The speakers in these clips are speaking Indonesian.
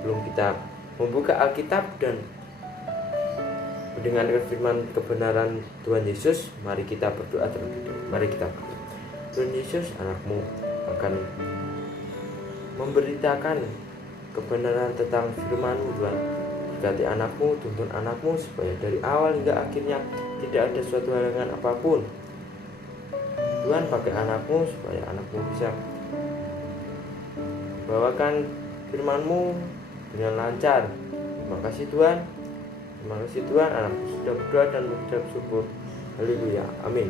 sebelum kita membuka Alkitab dan mendengarkan firman kebenaran Tuhan Yesus, mari kita berdoa terlebih dahulu. Mari kita berdoa. Tuhan Yesus, anakmu akan memberitakan kebenaran tentang firman-Mu. Tuhan, berkati anakmu, tuntun anakmu supaya dari awal hingga akhirnya tidak ada suatu halangan apapun. Tuhan, pakai anakmu supaya anakmu bisa bawakan firman-Mu dengan lancar. Terima kasih Tuhan. Terima kasih Tuhan, anakku sudah berdoa dan mengucap syukur. Haleluya, amin.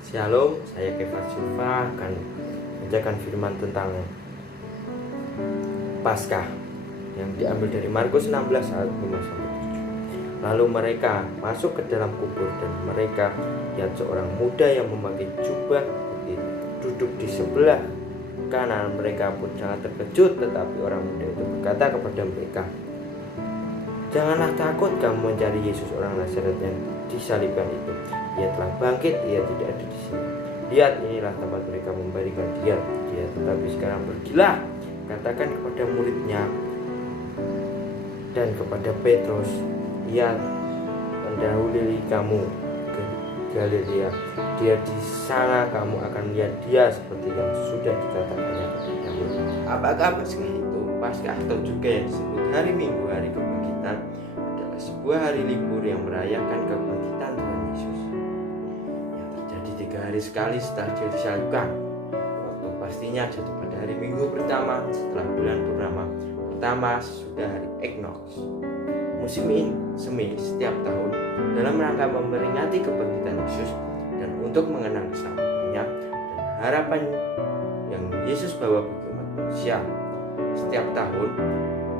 Shalom, saya Kefas Silva akan membacakan firman tentang Paskah yang diambil dari Markus 16 ayat 5-7. Lalu mereka masuk ke dalam kubur dan mereka lihat seorang muda yang memakai jubah putih duduk di sebelah kanan. Mereka pun sangat terkejut, tetapi orang muda itu berkata kepada mereka, "Janganlah takut kamu mencari Yesus orang Nazaret yang disalibkan itu. Ia telah bangkit, ia tidak ada di sini. Lihat, inilah tempat mereka membarikan dia. Tetapi sekarang pergilah, katakan kepada muridnya dan kepada Petrus, ia mendahului kamu ke Galilea. Dia di sana kamu akan melihat dia seperti yang sudah dikatakannya kepadamu." Apakah Paskah itu? Paskah atau juga yang disebut hari Minggu, hari kebangkitan, adalah sebuah hari libur yang merayakan kebangkitan Tuhan Yesus yang terjadi 3 hari sekali setelah dia disalibkan. Waktu pastinya jatuh pada hari Minggu pertama setelah bulan purnama pertama sesudah hari Ekinoks. Musim ini semi setiap tahun dalam rangka memperingati kebangkitan Yesus dan untuk mengenang keselamatannya dan harapan yang Yesus bawa bagi umat manusia. Setiap tahun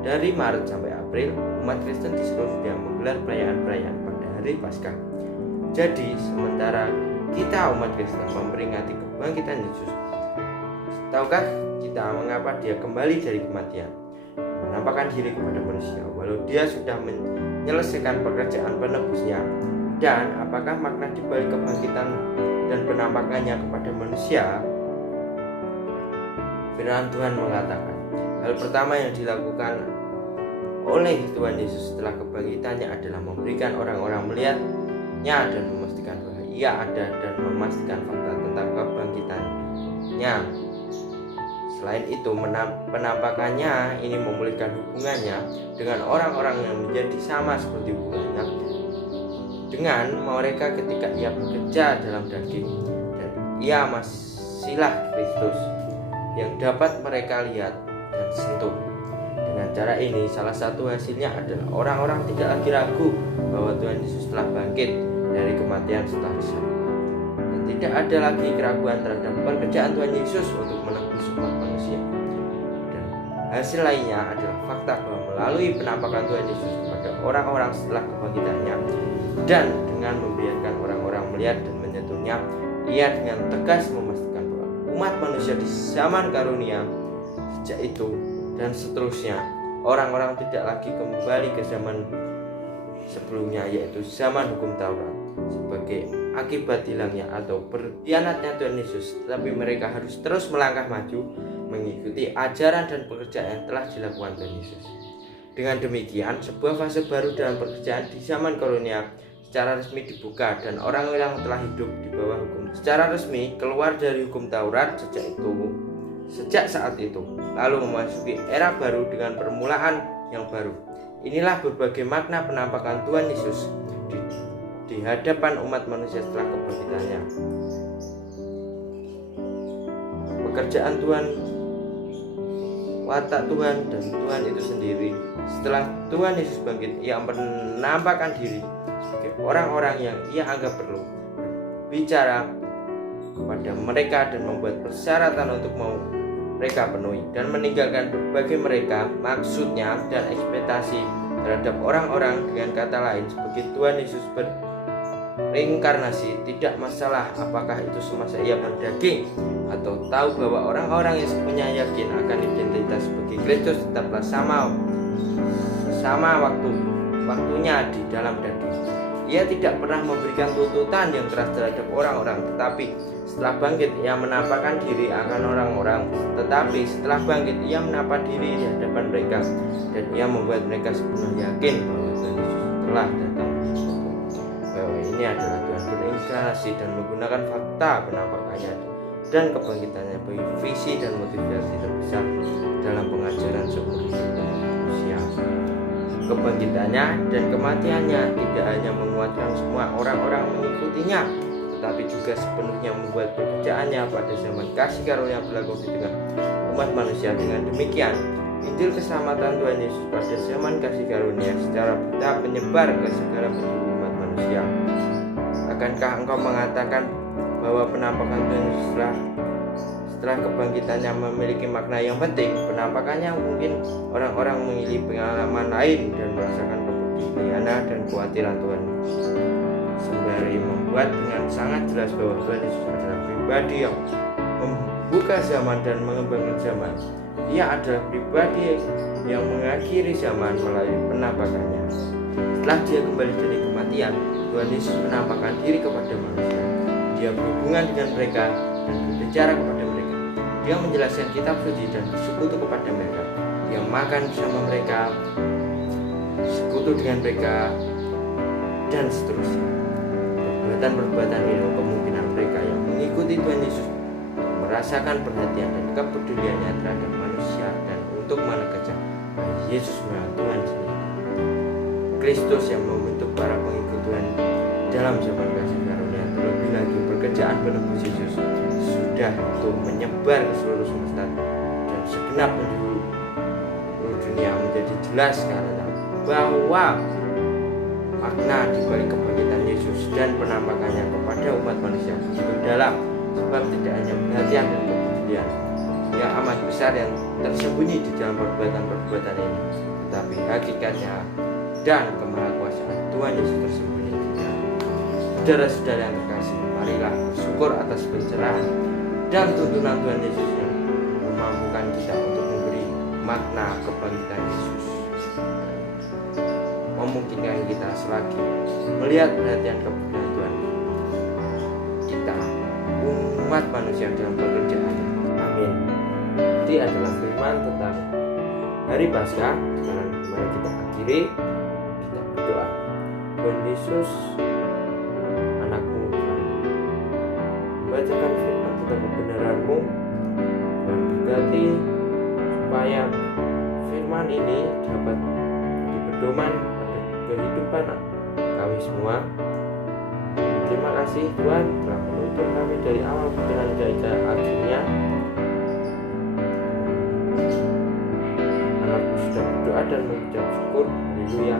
dari Maret sampai April, umat Kristen di seluruh dunia menggelar perayaan-perayaan pada hari Paskah. Jadi sementara kita umat Kristen memperingati kebangkitan Yesus, tahukah kita mengapa dia kembali dari kematian, menampakkan diri kepada manusia walau dia sudah menyelesaikan pekerjaan penebusnya? Dan apakah makna dibalik kebangkitan dan penampakannya kepada manusia? Firman Tuhan mengatakan, hal pertama yang dilakukan oleh Tuhan Yesus setelah kebangkitannya adalah memberikan orang-orang melihatnya dan memastikan bahwa ia ada dan memastikan fakta tentang kebangkitannya. Selain itu, penampakannya ini memulihkan hubungannya dengan orang-orang yang menjadi sama seperti hubungannya dengan mereka ketika ia bekerja dalam daging, dan ia masihlah Kristus yang dapat mereka lihat dan sentuh. Dengan cara ini, salah satu hasilnya adalah orang-orang tidak lagi ragu bahwa Tuhan Yesus telah bangkit dari kematian setelah disalibkan, dan tidak ada lagi keraguan terhadap pekerjaan Tuhan Yesus untuk menebus umat manusia. Dan hasil lainnya adalah fakta bahwa melalui penampakan Tuhan Yesus kepada orang-orang setelah kebangkitannya dan dengan membiarkan orang-orang melihat dan menyentuhnya, ia dengan tegas memastikan bahwa umat manusia di zaman karunia sejak itu dan seterusnya, orang-orang tidak lagi kembali ke zaman sebelumnya, yaitu zaman hukum Taurat, sebagai akibat hilangnya atau berkhianatnya Tuhan Yesus. Tetapi mereka harus terus melangkah maju mengikuti ajaran dan pekerjaan yang telah dilakukan Tuhan Yesus. Dengan demikian, sebuah fase baru dalam pekerjaan di zaman karunia secara resmi dibuka, dan orang yang telah hidup di bawah hukum secara resmi keluar dari hukum Taurat sejak saat itu, lalu memasuki era baru dengan permulaan yang baru. Inilah berbagai makna penampakan Tuhan Yesus di hadapan umat manusia setelah kebangkitannya. Pekerjaan Tuhan, watak Tuhan, dan Tuhan itu sendiri. Setelah Tuhan Yesus bangkit, ia menampakkan diri sebagai orang-orang yang ia anggap perlu bicara kepada mereka dan membuat persyaratan untuk mau mereka penuhi, dan meninggalkan berbagai mereka maksudnya dan ekspektasi terhadap orang-orang. Dengan kata lain, sebagai Tuhan Yesus reinkarnasi, tidak masalah apakah itu semasa ia berdaging atau tahu bahwa orang-orang yang sepenuhnya yakin akan identitas sebagai Kristus tetaplah sama waktunya di dalam daging. Ia tidak pernah memberikan tuntutan yang keras terhadap orang-orang, tetapi Setelah bangkit ia menampakkan diri akan orang-orang, tetapi setelah bangkit ia menampak diri di hadapan mereka, dan ia membuat mereka sepenuhnya yakin bahwa Tuhan Yesus telah datang, bahwa ini adalah Tuhan berinkarnasi dan menggunakan fakta penampakannya dan kebangkitannya bagi visi dan motivasi terbesar dalam pengajaran seumur hidup manusia. Kebangkitannya dan kematiannya tidak hanya menguatkan semua orang-orang mengikutinya, tetapi juga sepenuhnya membuat pekerjaannya pada zaman kasih karunia berlaku di tengah umat manusia. Dengan demikian, Injil keselamatan Tuhan Yesus pada zaman kasih karunia secara bertahap menyebar ke segala penjuru umat manusia. Akankah engkau mengatakan bahwa penampakan Tuhan Yesus setelah kebangkitannya memiliki makna yang penting? Penampakannya mungkin orang-orang memiliki pengalaman lain dan merasakan kepedulian dan kekhawatiran Tuhan, sembari membuat dengan sangat jelas bahwa Tuhan Yesus adalah pribadi yang membuka zaman dan mengembangkan zaman. Ia adalah pribadi yang mengakhiri zaman melalui penampakannya. Setelah dia kembali dari kematian, Tuhan Yesus menampakkan diri kepada manusia. Dia berhubungan dengan mereka dan berbicara kepada mereka. Dia menjelaskan kitab suci dan bersekutu kepada mereka. Dia makan bersama mereka, sekutu dengan mereka, dan seterusnya. Perbuatan-perbuatan ini kemungkinan mereka yang mengikuti Tuhan Yesus merasakan perhatian dan kepeduliannya terhadap manusia dan untuk menegakkan Yesus memang Tuhan sendiri. Kristus yang membentuk para pengikut Tuhan dalam zaman kasih karunia, terlebih lagi pekerjaan penebus Yesus sudah untuk menyebar ke seluruh semesta dan segenap penjuru dunia menjadi jelas karena bahwa makna di balik kebangkitan Yesus dan penampakannya kepada umat manusia itu dalam, sebab tidak hanya perhatian dan kepedulian yang amat besar yang tersembunyi di dalam perbuatan-perbuatan ini, tetapi hakikatnya dan kemahakuasaan Tuhan Yesus tersembunyi di dalam. Saudara-saudara yang terkasih, marilah bersyukur atas pencerahan dan tuntunan Tuhan Yesus yang memampukan kita untuk memberi makna kebangkitan Yesus, memungkinkan kita selagi melihat perhatian kepedulian Tuhan kita umat manusia dalam pekerjaannya. Amin. Ini adalah firman tentang hari Paskah. Sekarang mari kita akhiri, kita berdoa. Tuhan Yesus, anakmu Tuhan, membacakan firman tentang kebenaran-Mu. Tuhan berkati supaya firman ini dapat dipedoman pada kehidupan kami semua. Terima kasih Tuhan telah menuntun kami dari awal pikiran hingga akhirnya. Anakku sudah berdoa dan mengucap syukur. Haleluya.